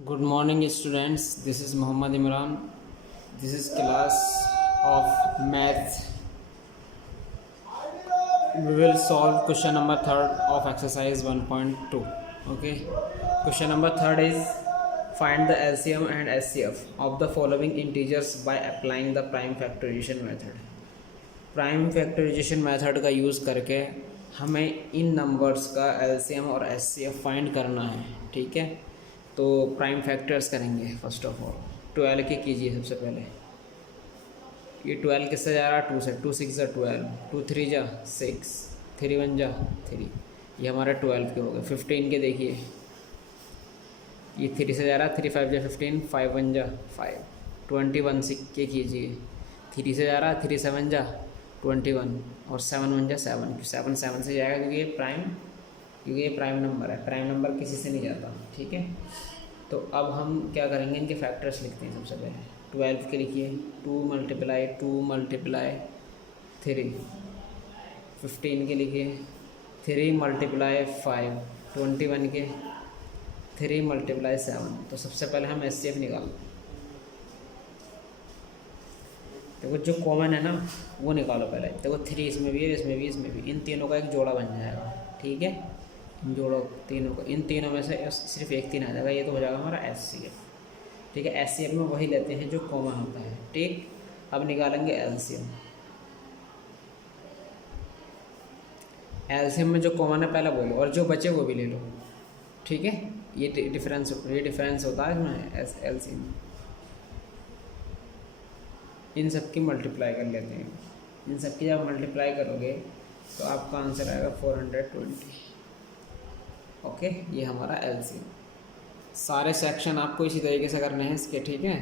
Good morning, students. This is Muhammad Imran. This is class of math. We will solve question number third of exercise 1.2. Okay. Question number third is find the LCM and SCF of the following integers by applying the prime factorization method. Prime factorization method का use करके हमें इन numbers का LCM और HCF find करना है। ठीक है, तो प्राइम फैक्टर्स करेंगे। फर्स्ट ऑफ ऑल 12 के कीजिए सबसे पहले। ये 12 किससे जा रहा है? 2 से। 2 6 जा 12, 2 3 जा 6, 3 1 जा 3। ये हमारे 12 के हो गए। 15 के देखिए, ये 3 से जा रहा है, 3 5 जा 15, 5 1 जा 5। 21 के कीजिए, 3 से जा रहा है, 3 7 जा 21 और 7 1 जा 7। 7 7 से जाएगा क्योंकि ये प्राइम नंबर है। प्राइम नंबर किसी से नहीं जाता। ठीक है, तो अब हम क्या करेंगे, इनके फैक्टर्स लिखते हैं सबसे पहले। 12 के लिखिए 2 मल्टीप्लाई 2 मल्टीप्लाई 3। 15 के लिखिए 3 मल्टीप्लाई 5। 21 के 3 मल्टीप्लाई 7। तो सबसे पहले हम एचसीएफ निकालते हैं। देखो जो कॉमन है ना वो निकालो पहले। देखो 3 इसमें भी है, इसमें भी, इसमें भी। इन तीनों का एक जोड़ा बन जाएगा। ठीक है, इन जोड़ों तीनों को, इन तीनों में से सिर्फ एक 3 आ जाएगा। ये तो हो जाएगा हमारा एचसीएफ। ठीक है, एचसीएफ में वही लेते हैं जो कॉमन होता है। ठीक, अब निकालेंगे एलसीएम। एलसीएम में जो कॉमन है पहले बोलो, और जो बचे वो भी ले लो। ठीक है, ये डिफरेंस होता है इसमें एलसीएम। इन सब की मल्टीप्लाई कर लेते हैं। इन सब की जब मल्टीप्लाई करोगे तो आपका आंसर आएगा 420। ओके, ये हमारा एलसीएम। सारे सेक्शन आपको इसी तरीके से करने हैं इसके। ठीक है,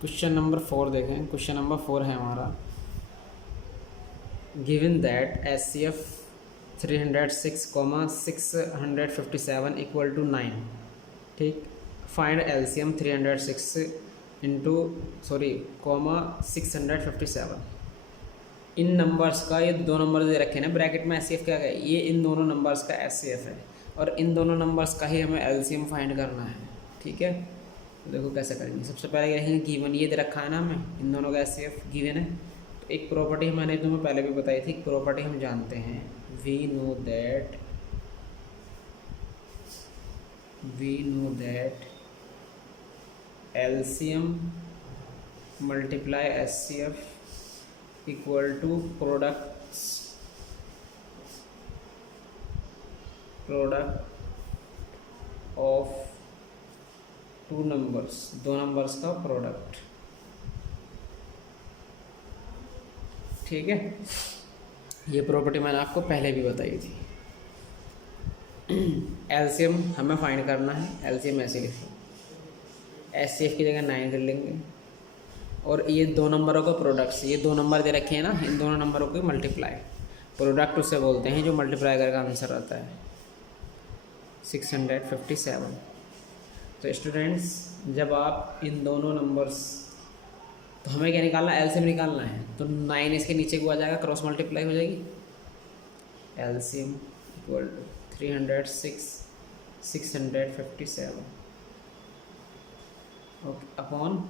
क्वेश्चन नंबर 4 देखें। क्वेश्चन नंबर 4 है हमारा, given that HCF 306, 657 equal to 9। ठीक, फाइंड एलसीएम 306 657। इन नंबर्स का, ये दो नंबर दे रखे हैं ना ब्रैकेट में, एचसीएफ क्या है, ये इन दोनों नंबर्स का एचसीएफ है और इन दोनों नंबर्स का ही हमें एलसीएम फाइंड करना है। ठीक है, तो देखो कैसे करेंगे। सबसे पहले क्या देखेंगे, गिवन ये दे रखा है ना हमें, इन दोनों का एचसीएफ गिवन है। तो एक प्रॉपर्टी मैंने तुम्हें पहले भी बताई थी, प्रॉपर्टी हम जानते हैं। We know that LCM multiply HCF equal to product of दो नंबर्स का प्रोडक्ट। ठीक है, ये प्रॉपर्टी मैंने आपको पहले भी बताई थी। LCM हमें फाइंड करना है। LCM ऐसे लिखो, एचसीएफ की जगह 9 कर लेंगे और ये दो नंबरों का प्रोडक्ट्स, ये दो नंबर दे रखे हैं ना, इन दोनों नंबरों को मल्टीप्लाई, प्रोडक्ट उससे बोलते हैं जो मल्टीप्लाई करके आंसर आता है 657। तो स्टूडेंट्स, जब आप इन दोनों नंबर्स, तो हमें क्या निकालना है, एलसीएम निकालना है। तो 9 इसके नीचे को आ जाएगा, क्रॉस मल्टीप्लाई हो जाएगी। LCM equal to 306 657 okay upon,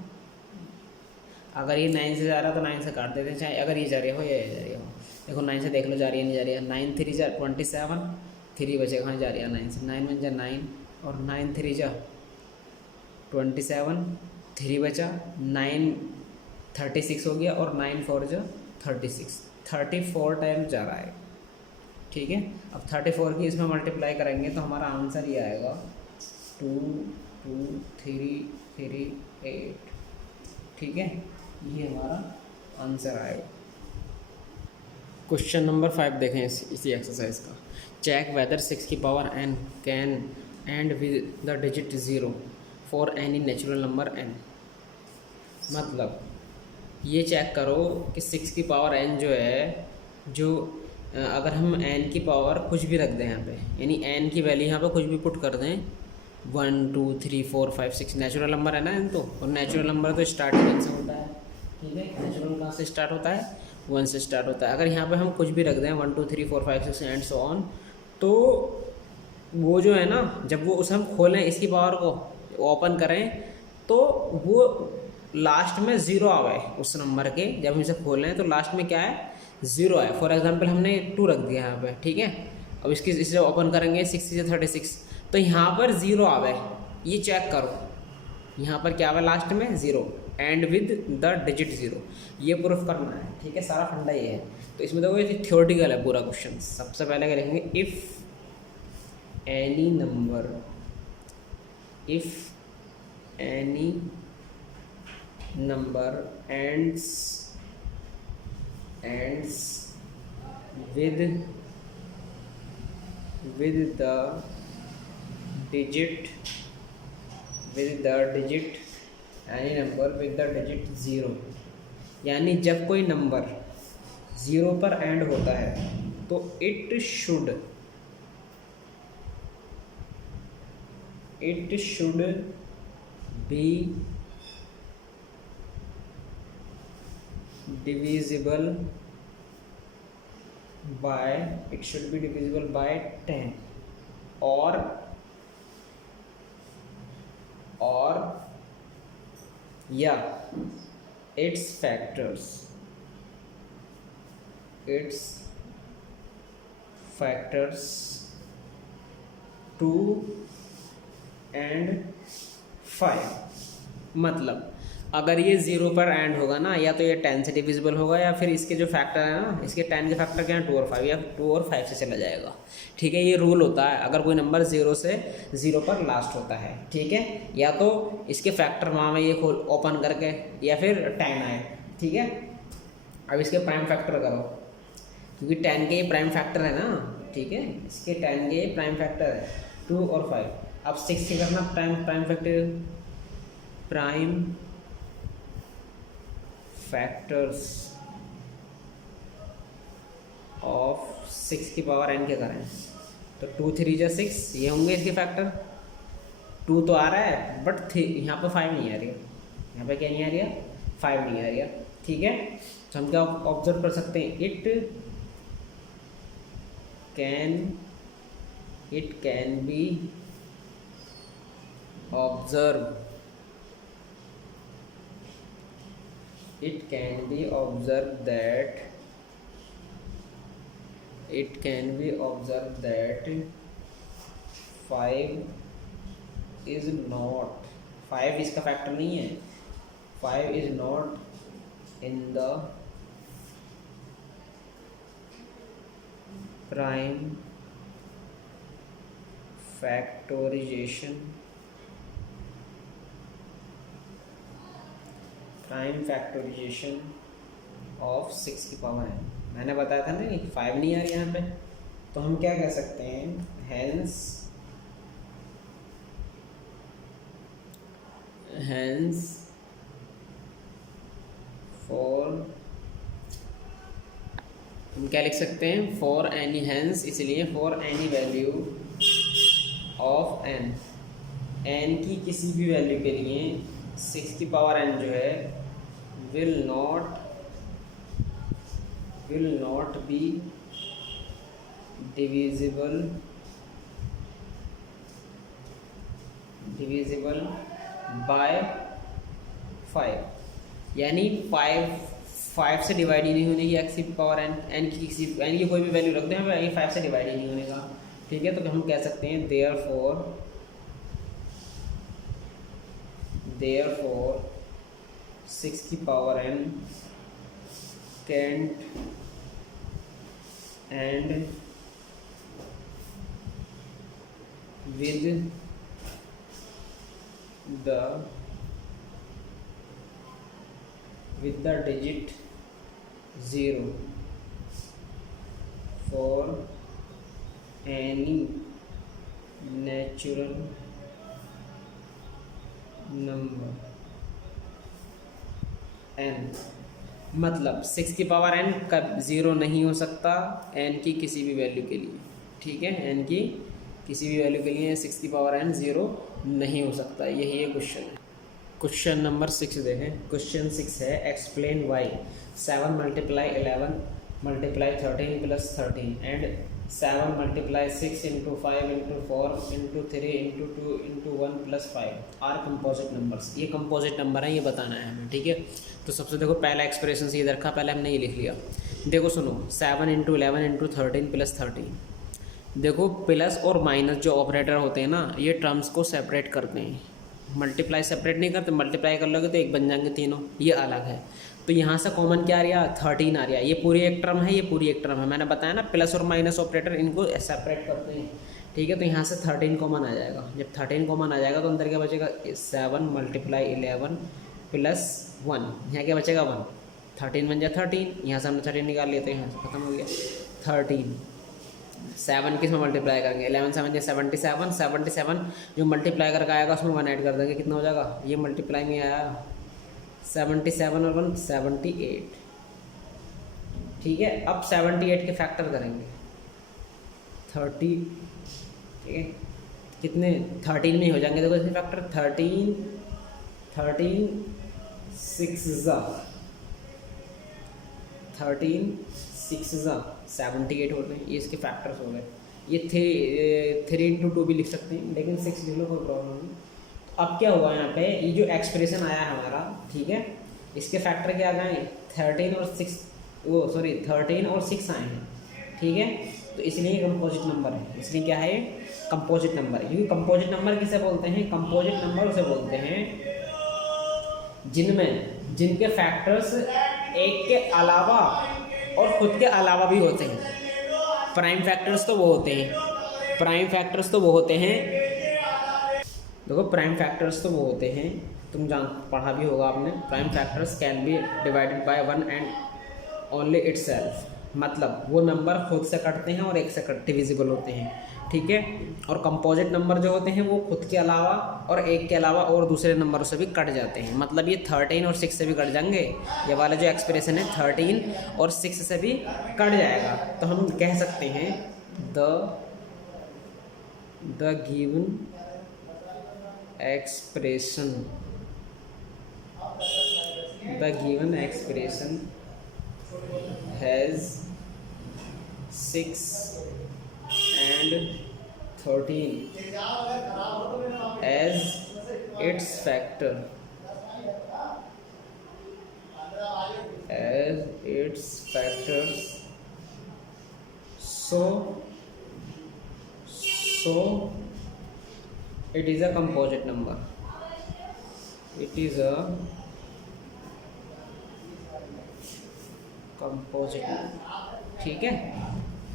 अगर ये 9 से जा रहा है तो 9 से काट देते हैं, चाहे अगर ये जा रही हो या ये जा रही हो। देखो 9 से देख लो, जा रही है नहीं जा रही है। 9 3 जा 27, 3 बचे कहाँ जा रही है 9 से। 9 1 जा 9 और 9 3 जा 27, 3 बचा 9 36 हो गया और 9 4 जा 36, 34 टाइम जा रहा है। ठीक है, अब 34 की इसमें मल्टीप्लाई करेंगे तो हमारा आंसर ये आएगा 2 2 3 3 8। ठीक है, ये हमारा आंसर आएगा। क्वेश्चन नंबर 5 देखें इसी एक्सरसाइज का। चेक वेदर 6 की power n can and with the digit 0 for any natural number n। मतलब ये चेक करो कि 6 की पावर n जो है, जो अगर हम n की पावर कुछ भी रख दें यहाँ पे, यानी n की वैल्यू यहाँ पे कुछ भी पुट कर दें, 1 2 3 4 5 6 नेचुरल नंबर है ना इन तो, और नेचुरल नंबर तो स्टार्टिंग 1 से होता है। ठीक है, नेचुरल कहाँ से स्टार्ट होता है, 1 से स्टार्ट होता है। अगर यहाँ पे हम कुछ भी रख दें 1 2 3 4 5 6 एंड सो ऑन, तो वो जो है ना, जब वो उसे हम खोलें इसकी पावर को, ओपन करें तो वो लास्ट में ज़ीरो आवे उस नंबर के, जब हम इसे खोल रहे हैं तो लास्ट में क्या है, ज़ीरो है। फॉर एग्जांपल हमने 2 रख दिया यहाँ पे, ठीक है। अब इसे ओपन करेंगे 6 से 36, तो यहाँ पर ज़ीरो आवे, ये चेक करो, यहाँ पर क्या आवे लास्ट में, zero and with the digit zero, ये प्रूफ करना है, ठीक है। सारा फंडा ये है। तो इसमें देखो ये थ्योरेटिकल है पूरा क्वेश्चन। सबसे पहले क्या लिखेंगे, if any number ends with the digit any number with the digit 0, यानी जब कोई नंबर 0 पर एंड होता है तो it should be divisible by 10 or yeah its factors 2 and 5। मतलब अगर ये 0 पर एंड होगा ना, या तो ये 10 से डिविजिबल होगा, या फिर इसके जो फैक्टर है ना, इसके 10 के फैक्टर क्या है 2 और 5, या 2 और 5 से चला जाएगा, ठीक है। ये रूल होता है अगर कोई नंबर 0 पर लास्ट होता है, ठीक है। या तो इसके फैक्टर वहाँ में ये खोल ओपन करके, या फिर 10 आए, ठीक है। अब इसके प्राइम फैक्टर करो, क्योंकि 10 के ये प्राइम फैक्टर है ना, ठीक है। इसके 10 के ये प्राइम फैक्टर है 2 और 5। अब 6 के करना प्राइम फैक्टर्स ऑफ 6 की पावर n के करें तो 2 3 जा 6, ये होंगे इसके फैक्टर। 2 तो आ रहा है बट यहाँ पर 5 नहीं आ रही है, यहाँ पे क्या नहीं आ रही है, 5 नहीं आ रही है, ठीक है। तो हम क्या ऑब्जर्व कर सकते हैं, it can be observed that 5 is not, 5 इसका फैक्टर नहीं है, 5 is not in the prime factorization of 6 की पावर n। मैंने बताया था ना कि 5 नहीं आ रही यहाँ पे, तो हम क्या कह सकते हैं, hence for हम क्या लिख सकते हैं, फॉर एनी, हैंस इसलिए for any value of n की किसी भी वैल्यू के लिए 6 की पावर n जो है will not be divisible by 5, यानी 5 से डिवाइड ही नहीं होने की x की पावर n की कोई भी वैल्यू रख दें हमें, ये 5 से डिवाइड ही नहीं होने का, ठीक है। तो हम कह सकते हैं therefore 6 की power n can't end with the digit 0 for any natural number n। मतलब 6 की पावर n का 0 नहीं हो सकता n की किसी भी वैल्यू के लिए, ठीक है। n की किसी भी वैल्यू के लिए 6 की पावर n 0 नहीं हो सकता, यही ये क्वेश्चन है। क्वेश्चन नंबर 6 देखें। क्वेश्चन 6 है, explain why 7 × 11 × 13 + 13 and 7 multiply 6 into 5 into 4 into 3 into 2 into 1 plus 5 are composite numbers. ये कंपोजिट नंबर है, ये बताना है हमें, ठीक है। तो सबसे देखो पहला एक्सप्रेशन से ये रखा, पहले हमने ये लिख लिया। देखो सुनो, 7 इंटू 11 इंटू 13 प्लस 13। देखो प्लस और माइनस जो ऑपरेटर होते हैं ना, ये टर्म्स को सेपरेट करते हैं। मल्टीप्लाई सेपरेट नहीं करते, मल्टीप्लाई कर लोगे तो एक बन जाएंगे तीनों, ये अलग है। तो यहाँ से कॉमन क्या आ रहा, 13 आ रहा है। ये पूरी एक टर्म है, ये पूरी एक टर्म है। मैंने बताया ना प्लस और माइनस ऑपरेटर इनको सेपरेट करते हैं, ठीक है। तो यहाँ से 13 कॉमन आ जाएगा। जब 13 कॉमन आ जाएगा तो अंदर क्या बचेगा, 7 मल्टीप्लाई 11 प्लस 1, यहाँ क्या बचेगा 1। 13 बन जाए 13, यहाँ से हमने 13 निकाल लिया तो यहाँ से खत्म हो गया 13। 7 किस में मल्टीप्लाई करेंगे, 11 7 या 77, 77 जो मल्टीप्लाई करके आएगा उसमें 1 ऐड कर देंगे, कितना हो जाएगा, ये मल्टीप्लाई में आया 77 और 1 78, ठीक है। अब 78 के फैक्टर करेंगे 30, ठीक है। कितने 13 में हो जाएंगे, देखो इसके फैक्टर 13 6 78 होते हैं, ये इसके फैक्टर्स हो गए। ये 3 इंटू 2 भी लिख सकते हैं, लेकिन 6 लिख लो, कोई प्रॉब्लम नहीं। तो अब क्या हुआ यहाँ पे, ये जो एक्सप्रेशन आया है हमारा, ठीक है, इसके फैक्टर क्या आ गए 13 और 6 आए हैं, ठीक है। तो इसलिए कंपोजिट नंबर है, इसलिए क्या है कंपोजिट नंबर। क्योंकि कंपोजिट नंबर किसे बोलते हैं, कंपोजिट नंबर उसे बोलते हैं जिनके फैक्टर्स एक के अलावा और खुद के अलावा भी होते हैं। प्राइम फैक्टर्स तो वो होते हैं, देखो प्राइम फैक्टर्स तो वो होते हैं, तुम पढ़ा भी होगा आपने। Prime factors can be divided by 1 and only itself, मतलब वो नंबर खुद से कटते हैं और एक से डिविजिबल होते हैं, ठीक है। और कंपोजिट नंबर जो होते हैं वो खुद के अलावा और एक के अलावा और दूसरे नंबरों से भी कट जाते हैं। मतलब ये 13 और 6 से भी कट जाएंगे, ये वाला जो एक्सप्रेशन है 13 और 6 से भी कट जाएगा। तो हम कह सकते हैं the given expression has 6 and 13 as its factors, so it is a composite number. ठीक है।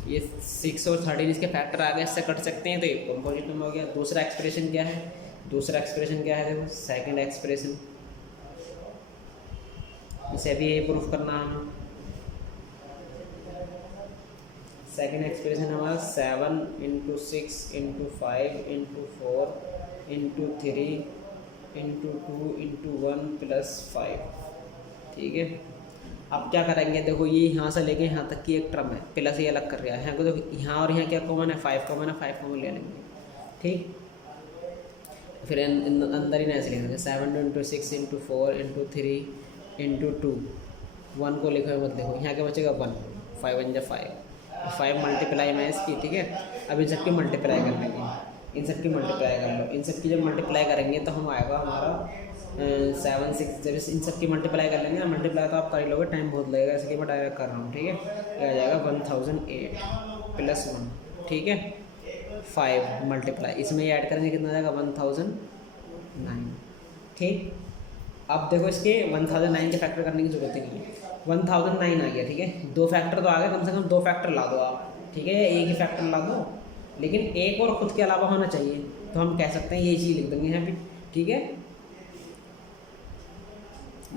ये 6 और 13 इसके फैक्टर आ गए, इससे कट सकते हैं, तो ये कंपोजिट नंबर हो गया। दूसरा एक्सप्रेशन क्या है, देखो सेकंड एक्सप्रेशन, इसे भी यही प्रूफ करना है हमें। सेकंड एक्सप्रेशन हमारा 7 into 6 into 5 into 4 into 3 into 2 into 1 plus 5, ठीक है। अब क्या करेंगे, देखो ये यहाँ से लेके यहाँ तक की एक टर्म है, प्लस ये अलग कर रहा है, देखो यहाँ और यहाँ क्या कॉमन है, 5 कॉमन है, 5 कॉमन ले लेंगे, ठीक। फिर अंदर ही ना ऐसे लिखेंगे 7 इंटू 6 इंटू 4 इंटू 3 इंटू 2, 1 को लिखो मत देखो, यहाँ क्या बचेगा 1, 5 1 जा 5 मल्टीप्लाई में इसकी, ठीक है। अब इन सबकी मल्टीप्लाई कर लेंगे, इन सबकी मल्टीप्लाई कर लो। इन सबकी जब मल्टीप्लाई करेंगे तो हम आएगा हमारा 7 6, जब इन सबकी मल्टीप्लाई कर लेंगे ना, मल्टीप्लाई तो आप कर ही लोगे, टाइम बहुत लगेगा, इसलिए मैं डायरेक्ट कर रहा हूँ, ठीक है। ये आ जाएगा 1008 प्लस 1, ठीक है। 5 मल्टीप्लाई इसमें ऐड करेंगे, कितना आ जाएगा 1009, ठीक। अब देखो इसके 1009 के फैक्टर करने की जरूरत ही नहीं है, 1009 आ गया, ठीक है। 2 फैक्टर तो आ गए, कम से कम 2 फैक्टर ला दो आप, ठीक है। एक ही फैक्टर ला दो, लेकिन एक और खुद के अलावा होना चाहिए, तो हम कह सकते हैं यही चीज़ लिख देंगे यहाँ पे, ठीक है।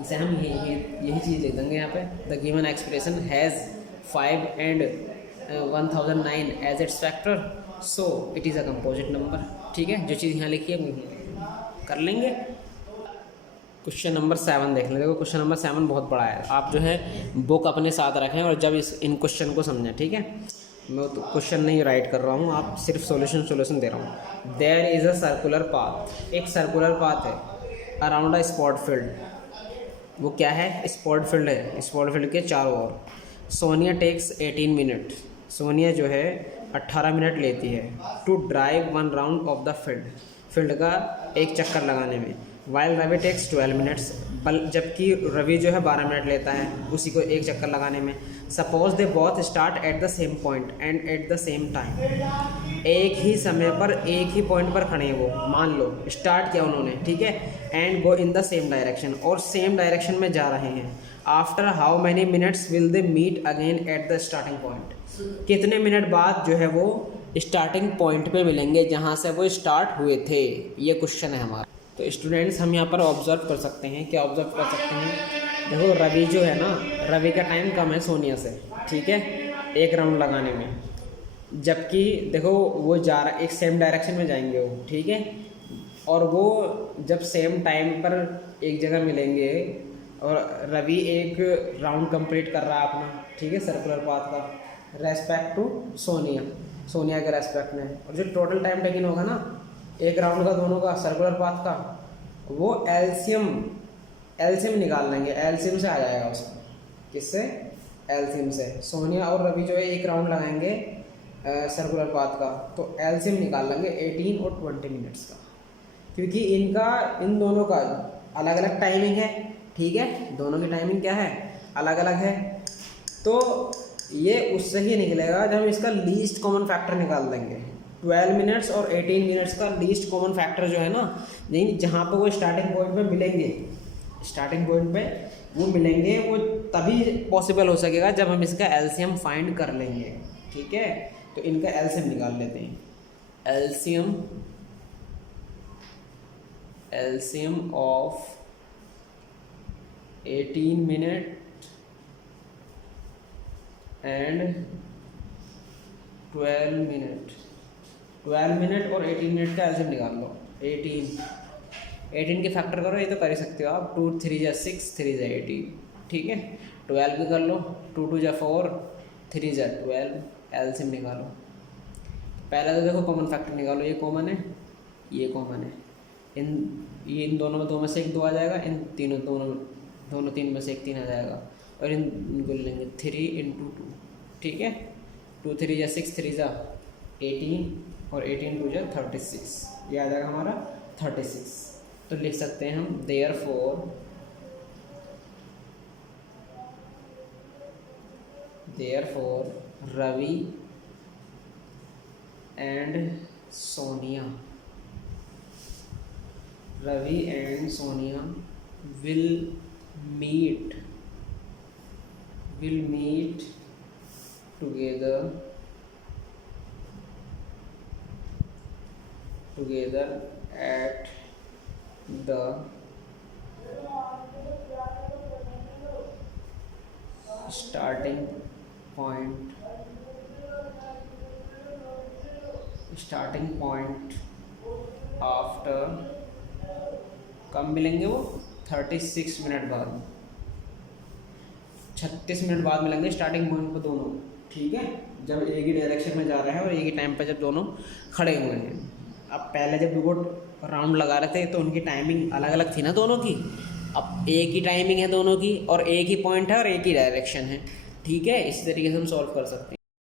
इसे हम यही चीज़ लिख देंगे यहाँ पे, the given expression has 5 and 1009 as its factor, so it is a composite number, ठीक है। जो चीज़ यहाँ लिखी है कर लेंगे। क्वेश्चन नंबर 7 देख लें। देखो क्वेश्चन नंबर 7 बहुत बड़ा है, आप जो है बुक अपने साथ रखें और जब इन क्वेश्चन को समझें, ठीक है। मैं तो क्वेश्चन नहीं राइट कर रहा हूँ, आप सिर्फ सॉल्यूशन दे रहा हूँ। There is a circular path, एक सर्कुलर पाथ है अराउंड अ स्पॉट फील्ड। वो क्या है, स्पॉट फील्ड है, स्पॉट फील्ड के चारों ओर। सोनिया टेक्स 18 मिनट, सोनिया जो है 18 मिनट लेती है to drive 1 round of the field का एक चक्कर लगाने में, वाइल रवि टेक्स 12 मिनट्स, जबकि रवि जो है 12 मिनट लेता है उसी को एक चक्कर लगाने में। Suppose they both start at the same point and at the same time, एक ही समय पर एक ही पॉइंट पर खड़े हैं वो, मान लो स्टार्ट किया उन्होंने, ठीक है, and go in the same direction, और सेम डायरेक्शन में जा रहे हैं। After how many minutes will they meet again at the starting point, कितने मिनट बाद जो है वो स्टार्टिंग पॉइंट पे मिलेंगे जहाँ से वो स्टार्ट हुए थे, ये क्वेश्चन है हमारा। तो स्टूडेंट्स हम यहाँ पर ऑब्जर्व कर सकते हैं, क्या ऑब्जर्व कर सकते हैं, देखो रवि जो है ना, रवि का टाइम कम है सोनिया से, ठीक है, एक राउंड लगाने में, जबकि देखो वो जा रहा एक सेम डायरेक्शन में जाएंगे वो, ठीक है, और वो जब सेम टाइम पर एक जगह मिलेंगे और रवि एक राउंड कंप्लीट कर रहा है अपना, ठीक है, सर्कुलर पाथ का रेस्पेक्ट टू सोनिया के रेस्पेक्ट में, और जो टोटल टाइम टेकन होगा ना एक राउंड का दोनों का सर्कुलर पाथ का, वो एलसीएम निकाल लेंगे, एलसीएम से आ जाएगा उसका, किससे, एलसीएम से। सोनिया और रवि जो है एक राउंड लगाएंगे सर्कुलर पाथ का, तो एलसीएम निकाल लेंगे 18 और 20 मिनट्स का, क्योंकि इन दोनों का अलग अलग टाइमिंग है, ठीक है, दोनों की टाइमिंग क्या है, अलग अलग है। तो ये उससे ही निकलेगा जब हम इसका लीस्ट कॉमन फैक्टर निकाल देंगे। 12 मिनट्स और 18 मिनट्स का लीस्ट कॉमन फैक्टर जो है ना, नहीं जहाँ पर वो स्टार्टिंग पॉइंट पे मिलेंगे, स्टार्टिंग पॉइंट पे वो मिलेंगे, वो तभी पॉसिबल हो सकेगा जब हम इसका एलसीएम फाइंड कर लेंगे, ठीक है। तो इनका एलसीएम निकाल लेते हैं, LCM of 18 minute and 12 minute और 18 मिनट का एलसीएम निकाल लो। 18 के फैक्टर करो, ये तो कर ही सकते हो आप, 2 3 जा 6 3 जा 18, ठीक है। 12 भी कर लो, 2 2 जा 4 3 जा 12, एलसीएम निकालो। पहले तो देखो कॉमन फैक्टर निकालो, ये कॉमन है, ये कॉमन है, इन दोनों में 2 में से 1 2 आ जाएगा, इन दोनों 3 में से 1 3 आ जाएगा, और इनको ले लेंगे 3 × 2, ठीक है। 2 3 जा 6 3 जा 18 और 18 2 जा 36, ये आ जाएगा हमारा 36। तो लिख सकते हैं हम therefore Ravi and Sonia will meet together at the starting point after, कब मिलेंगे वो, 36 मिनट बाद, 36 मिनट बाद मिलेंगे स्टार्टिंग पॉइंट पर दोनों, ठीक है, जब एक ही डायरेक्शन में जा रहे हैं और एक ही टाइम पर जब दोनों खड़े हुए हैं। अब पहले जब वो राउंड लगा रहे थे तो उनकी टाइमिंग अलग अलग थी ना दोनों की, अब एक ही टाइमिंग है दोनों की और एक ही पॉइंट है और एक ही डायरेक्शन है, ठीक है। इस तरीके से हम सॉल्व कर सकते हैं।